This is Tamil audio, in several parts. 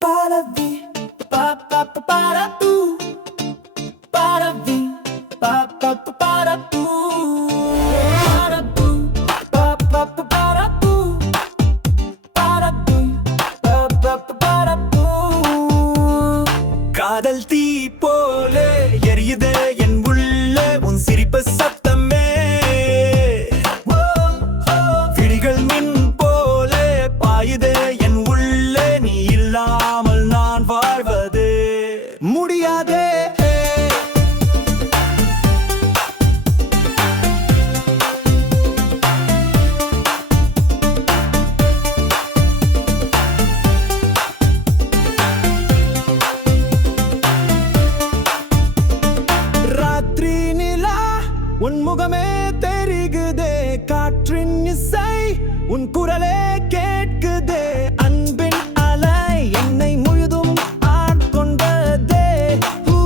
Para vi, pa pa pa para tu. Para vi, pa pa pa para tu. Para tu, pa pa pa para tu. Para tu, pa pa pa para tu. காதல் தீ போலே எரியுதே என் உள்ளே உன் சிரிப்பு சத்தமே. விழிகள் மின் போலே பாயுதே என் உள்ளே நீ இல்லாமல் நான் வாழ்வது முடியாதே. ராத்திரி நிலா உன் முகமே தெரிகுதே, காற்றின் இசை உன் குரலே கேட்குதே. அன்பின் அலை என்னை முழுதும் ஆட்கொண்டதே. ஊ,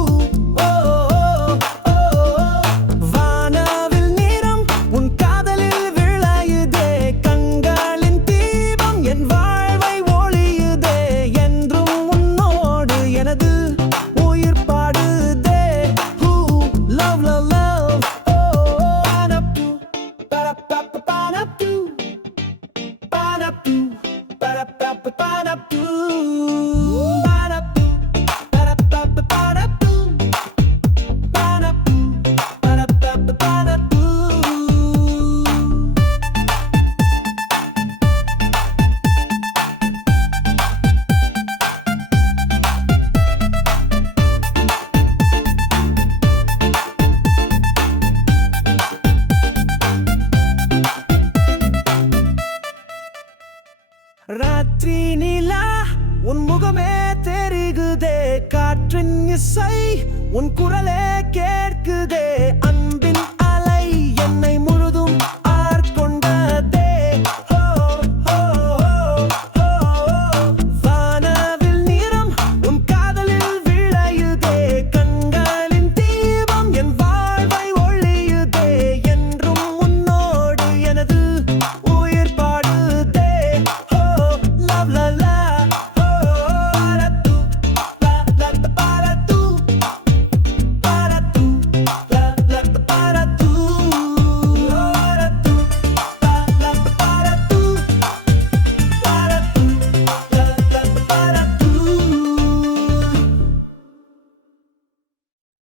ஓ, ஓ, ஓ. வானவில் நிறம் உன் காதலில் விளையுதே, கண்களின் தீபம் என் வாழ்வை ஒளியுதே. என்றும் உன்னோடு எனது உயிர் பாடுதே. ஊ, love, love, love. Oh, Panapu, Panapu, Panapu, Panapu, Panapu, Panapu, Panapu, Panapu, Panapu, Panapu, Panapu, Panapu. ராத்திரி நிலா உன் முகமே தெரிகுதே, காற்றின் இசை உன் குரலே கேட்குதே.